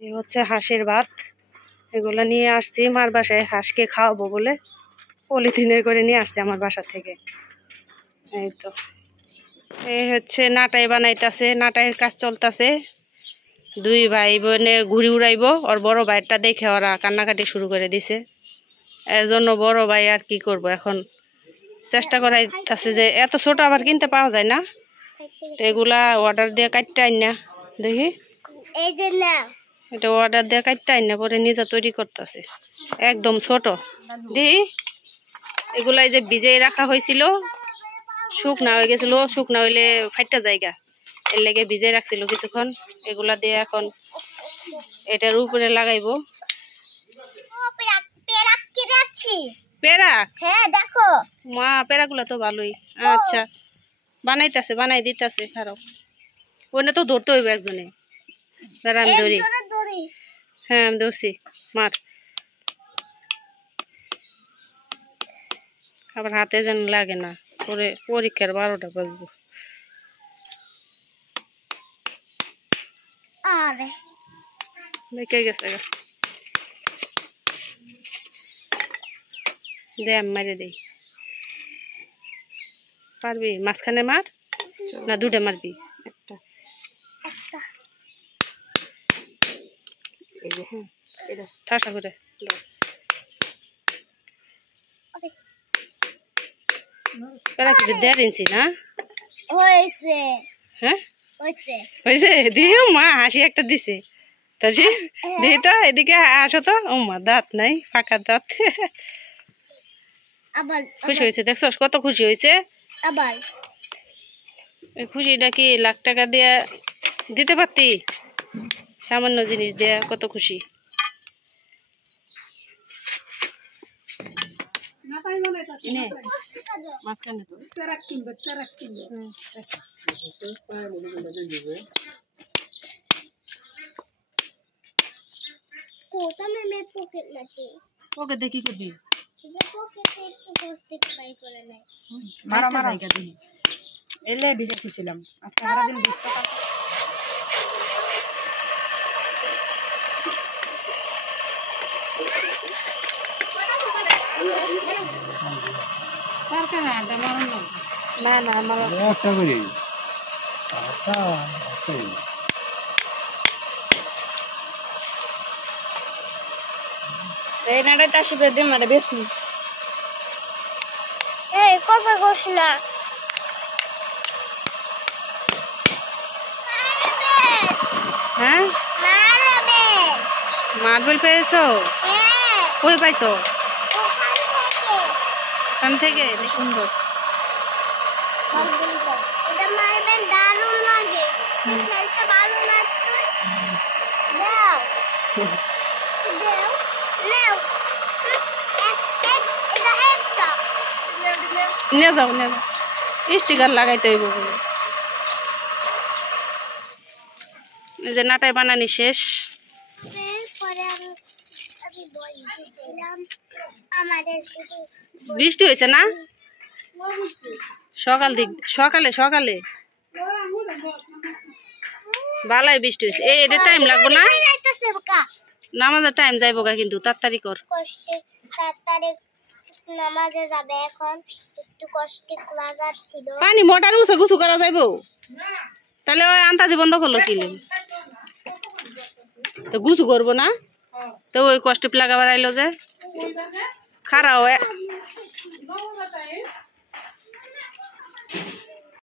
এই হচ্ছে হাঁসের ভাত, এগুলো নিয়ে আসছি মার বাসায় হাঁসকে খাওয়াবো বলে, পলিথিনে করে নিয়ে আসছি আমার বাসা থেকে। এই তো এই হচ্ছে নাটাই বানাইতেছে, নাটাইয়ের কাজ চলতেছে। দুই ভাই বোনে ঘুড়ি উড়াইবো, ওর বড় ভাইটা দেখে ওরা কান্নাকাটি শুরু করে দিছে। এর জন্য বড় ভাই আর কি করব, এখন চেষ্টা করাইতেছে যে এত ছোট আবার কিনতে পাওয়া যায় না, তো এগুলা অর্ডার দিয়ে কাটতে আইন না, দেখি এটা অর্ডার দিয়ে কাটতে আইন না, পরে নিজে তৈরি করতেছে একদম ছোট। দেখি এগুলাই যে ভিজে রাখা হয়েছিল, শুকনা হয়ে গেছিল, শুকনা হইলে ফাইটা জায়গা, এর লেগে ভিজে রাখছিল কিছুক্ষণ। এগুলা দিয়ে এখন এটার উপরে লাগাইবো। পেরাক, হ্যাঁ দেখো মা, পেরাগুলা তো ভালোই। আচ্ছা বানাইতেছে, বানাই দিতেছে, খারাপ ওনে তো ধরতে হইব একজনে। দাঁড়া আমি ধরি, হ্যাঁ আমি ধরছি, মার আবার হাতে যেন লাগে না, পরে পরীক্ষার 12টা বাজবো। দেখে গেছে দে, আমি মারে দেই। পারবি মাঝখানে মার না দুটা মারবি? একটা ঠাসা করে পেরা কি 1.5 ইঞ্চি না হয়েছে? হ্যাঁ হয়েছে, দিয়ে মা হাসি একটা দিছে। তাজি দিয়ে তো এদিকে আসো তো, ও মা দাঁত নাই, ফাঁকা দাঁত। খুশি হয়েছে, দেখছো কত খুশি হয়েছে। খুশিটা কি লাখ টাকা দিয়ে দিতে পারতি, সামান্য জিনিস দিয়ে কত খুশি। পকেট দিয়ে কি করবি? এলে ভিজে খুঁজছিলাম আজকে সারাদিন 20 টাকা। না না আমার একটা করি এই নাড়াই তাসি বের দে মারে বেশ নি। এই কথা কইছ না, হ্যাঁ মারবে, মার্বেল পেয়েছো? হ্যাঁ। কই পাইছো? ওখান থেকে সুন্দর। এটা মারবেল দারুণ লাগে, খেলতে ভালো লাগতো। দাও দাও নাও, এটা একটা নিয়ে যাও, নিয়ে যাও, স্টিকার লাগাইতে হইব বলে। এই যে নাটাই বানানি শেষ। বৃষ্টি হয়েছে না সকাল দিক, সকালে সকালে ভালাই বৃষ্টি হয়েছে। এই এটা টাইম লাগবো না, নামাজের টাইম যাইবো গা, কিন্তু তাড়াতাড়ি কর। নামাজে যাবে এখন, একটু কষ্ট লাগাচ্ছিল। পানি মোটার উঁচু গুছু করা যাইবো, তাহলে ওই আন্তাজি বন্ধ করলো কি তো গুছু করবো না, তো ওই কষ্ট লাগাবার আইলো যে খারাও